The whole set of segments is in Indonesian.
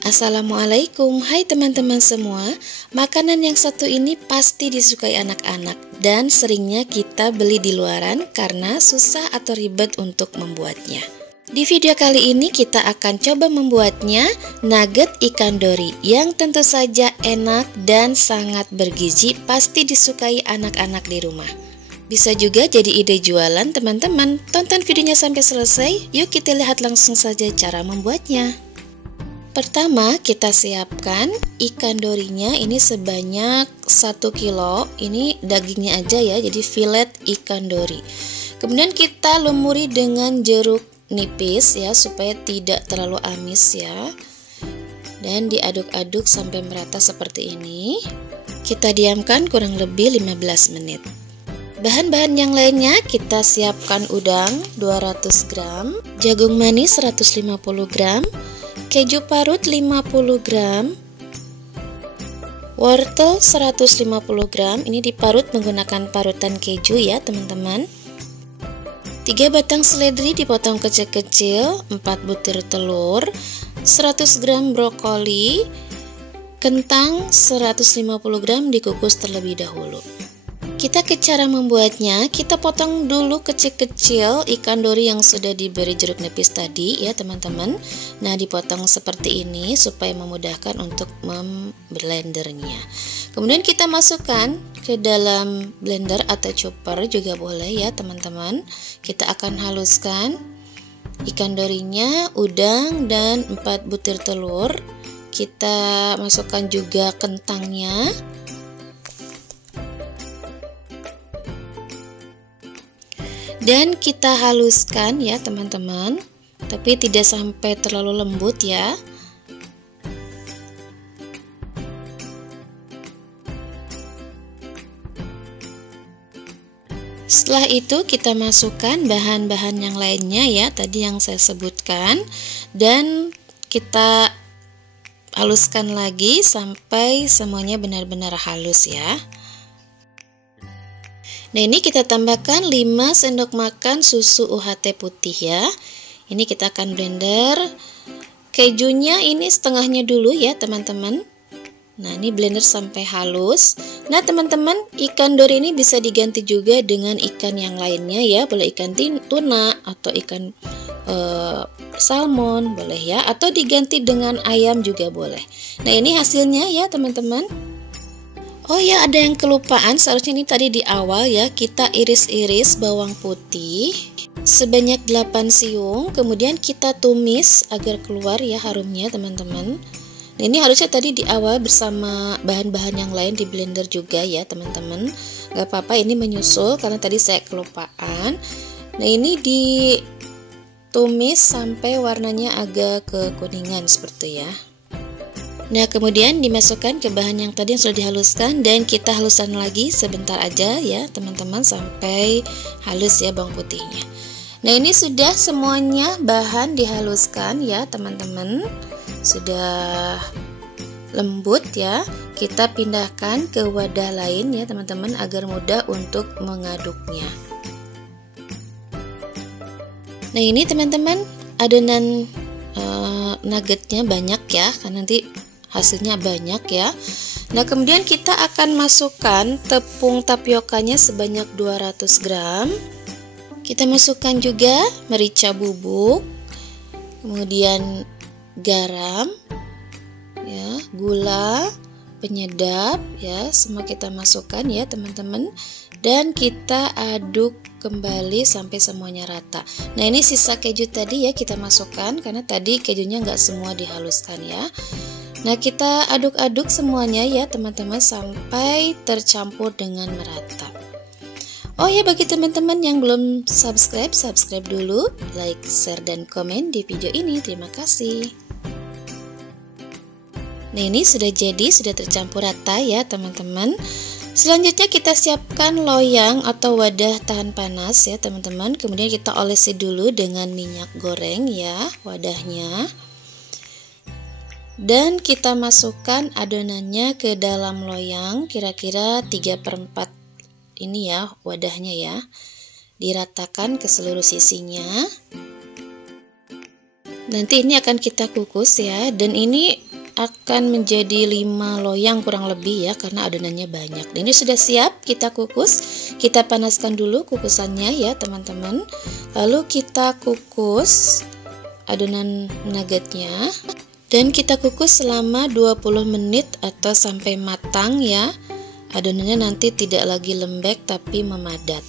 Assalamualaikum, hai teman-teman semua. Makanan yang satu ini pasti disukai anak-anak dan seringnya kita beli di luaran karena susah atau ribet untuk membuatnya. Di video kali ini kita akan coba membuatnya nugget ikan dori yang tentu saja enak dan sangat bergizi, pasti disukai anak-anak di rumah. Bisa juga jadi ide jualan teman-teman. Tonton videonya sampai selesai, yuk kita lihat langsung saja cara membuatnya. Pertama kita siapkan ikan dorinya, ini sebanyak 1 kilo, ini dagingnya aja ya, jadi filet ikan dori. Kemudian kita lumuri dengan jeruk nipis ya, supaya tidak terlalu amis ya. Dan diaduk-aduk sampai merata seperti ini. Kita diamkan kurang lebih 15 menit. Bahan-bahan yang lainnya kita siapkan udang 200 gram, jagung manis 150 gram, keju parut 50 gram, wortel 150 gram, ini diparut menggunakan parutan keju ya teman-teman. 3 batang seledri dipotong kecil-kecil, 4 butir telur, 100 gram brokoli, kentang 150 gram dikukus terlebih dahulu. Kita ke cara membuatnya, kita potong dulu kecil-kecil ikan dori yang sudah diberi jeruk nipis tadi ya teman-teman. Nah, dipotong seperti ini supaya memudahkan untuk memblendernya. Kemudian kita masukkan ke dalam blender atau chopper juga boleh ya teman-teman. Kita akan haluskan ikan dorinya, udang, dan 4 butir telur. Kita masukkan juga kentangnya. Dan kita haluskan ya teman-teman, tapi tidak sampai terlalu lembut ya. Setelah itu kita masukkan bahan-bahan yang lainnya ya, tadi yang saya sebutkan, dan kita haluskan lagi sampai semuanya benar-benar halus ya. Nah, ini kita tambahkan 5 sendok makan susu UHT putih ya. Ini kita akan blender. Kejunya ini setengahnya dulu ya teman-teman. Nah, ini blender sampai halus. Nah teman-teman, ikan dori ini bisa diganti juga dengan ikan yang lainnya ya. Boleh ikan tuna atau ikan salmon boleh ya. Atau diganti dengan ayam juga boleh. Nah, ini hasilnya ya teman-teman. Oh ya, ada yang kelupaan, seharusnya ini tadi di awal ya, kita iris-iris bawang putih sebanyak 8 siung, kemudian kita tumis agar keluar ya harumnya teman-teman. Nah, ini harusnya tadi di awal bersama bahan-bahan yang lain di blender juga ya teman-teman. Gak apa-apa, ini menyusul karena tadi saya kelupaan. Nah, ini ditumis sampai warnanya agak kekuningan seperti ya. Nah, kemudian dimasukkan ke bahan yang tadi yang sudah dihaluskan dan kita haluskan lagi sebentar aja ya teman-teman sampai halus ya bawang putihnya. Nah, ini sudah semuanya bahan dihaluskan ya teman-teman. Sudah lembut ya. Kita pindahkan ke wadah lain ya teman-teman agar mudah untuk mengaduknya. Nah, ini teman-teman adonan nuggetnya banyak ya, karena nanti hasilnya banyak ya. Nah, kemudian kita akan masukkan tepung tapiokanya sebanyak 200 gram. Kita masukkan juga merica bubuk, kemudian garam ya, gula, penyedap ya, semua kita masukkan ya teman-teman. Dan kita aduk kembali sampai semuanya rata. Nah, ini sisa keju tadi ya kita masukkan karena tadi kejunya nggak semua dihaluskan ya. Nah, kita aduk-aduk semuanya ya teman-teman sampai tercampur dengan merata. Oh ya, bagi teman-teman yang belum subscribe, subscribe dulu, like, share, dan komen di video ini. Terima kasih. Nah, ini sudah jadi, sudah tercampur rata ya teman-teman. Selanjutnya kita siapkan loyang atau wadah tahan panas ya teman-teman. Kemudian kita olesi dulu dengan minyak goreng ya wadahnya. Dan kita masukkan adonannya ke dalam loyang kira-kira 3/4 ini ya wadahnya ya. Diratakan ke seluruh sisinya. Nanti ini akan kita kukus ya, dan ini akan menjadi 5 loyang kurang lebih ya, karena adonannya banyak. Dan ini sudah siap kita kukus. Kita panaskan dulu kukusannya ya teman-teman. Lalu kita kukus adonan nuggetnya. Dan kita kukus selama 20 menit atau sampai matang ya. Adonannya nanti tidak lagi lembek tapi memadat.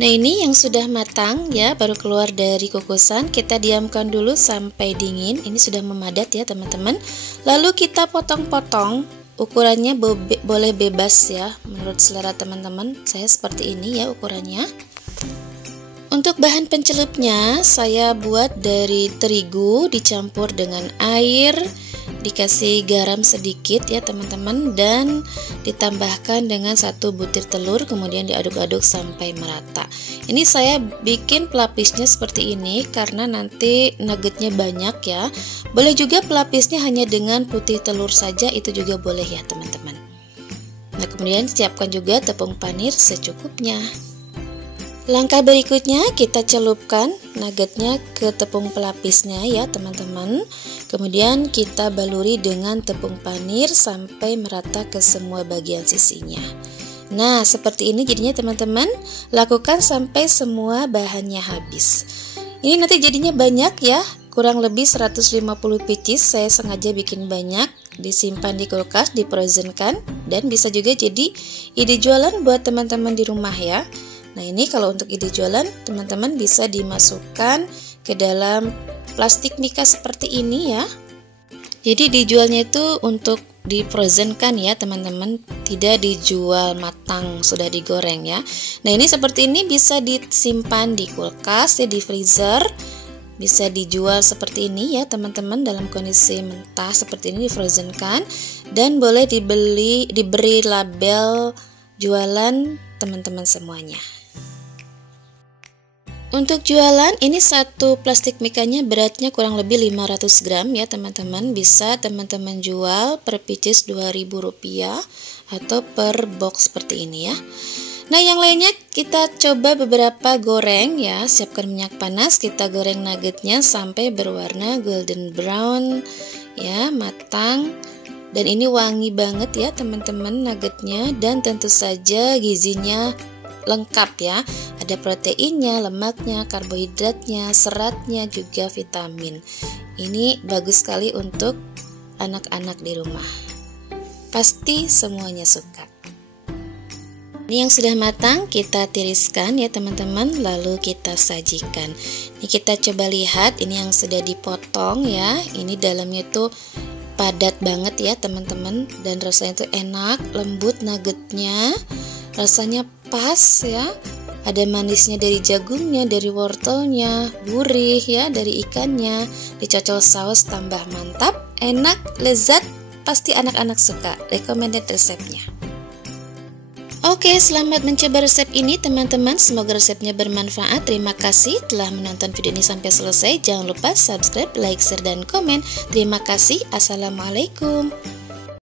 Nah ini yang sudah matang ya, baru keluar dari kukusan. Kita diamkan dulu sampai dingin. Ini sudah memadat ya teman-teman. Lalu kita potong-potong. Ukurannya boleh bebas ya, menurut selera teman-teman. Saya seperti ini ya ukurannya. Untuk bahan pencelupnya saya buat dari terigu dicampur dengan air, dikasih garam sedikit ya teman-teman, dan ditambahkan dengan 1 butir telur, kemudian diaduk-aduk sampai merata. Ini saya bikin pelapisnya seperti ini karena nanti nuggetnya banyak ya. Boleh juga pelapisnya hanya dengan putih telur saja, itu juga boleh ya teman-teman. Nah kemudian siapkan juga tepung panir secukupnya. Langkah berikutnya kita celupkan nuggetnya ke tepung pelapisnya ya teman-teman. Kemudian kita baluri dengan tepung panir sampai merata ke semua bagian sisinya. Nah seperti ini jadinya teman-teman. Lakukan sampai semua bahannya habis. Ini nanti jadinya banyak ya, kurang lebih 150 pieces. Saya sengaja bikin banyak, disimpan di kulkas, difrozenkan, dan bisa juga jadi ide jualan buat teman-teman di rumah ya. Nah ini kalau untuk ide jualan teman-teman bisa dimasukkan ke dalam plastik mika seperti ini ya. Jadi dijualnya itu untuk difrozenkan ya teman-teman, tidak dijual matang sudah digoreng ya. Nah ini seperti ini bisa disimpan di kulkas ya, di freezer. Bisa dijual seperti ini ya teman-teman, dalam kondisi mentah seperti ini difrozenkan, dan boleh diberi label jualan teman-teman semuanya. Untuk jualan ini satu plastik mikanya beratnya kurang lebih 500 gram ya teman-teman. Bisa teman-teman jual per pieces Rp2.000 atau per box seperti ini ya. Nah yang lainnya kita coba beberapa goreng ya. Siapkan minyak panas, kita goreng nuggetnya sampai berwarna golden brown ya, matang. Dan ini wangi banget ya teman-teman nuggetnya, dan tentu saja gizinya lengkap ya. Ada proteinnya, lemaknya, karbohidratnya, seratnya, juga vitamin. Ini bagus sekali untuk anak-anak di rumah. Pasti semuanya suka. Ini yang sudah matang kita tiriskan ya teman-teman, lalu kita sajikan. Ini kita coba lihat, ini yang sudah dipotong ya. Ini dalamnya tuh padat banget ya teman-teman, dan rasanya tuh enak, lembut nuggetnya. Rasanya pas ya, ada manisnya dari jagungnya, dari wortelnya, gurih ya dari ikannya, dicocol saus tambah mantap, enak, lezat, pasti anak-anak suka. Recommended resepnya. Oke, selamat mencoba resep ini teman-teman, semoga resepnya bermanfaat. Terima kasih telah menonton video ini sampai selesai. Jangan lupa subscribe, like, share, dan komen. Terima kasih. Assalamualaikum.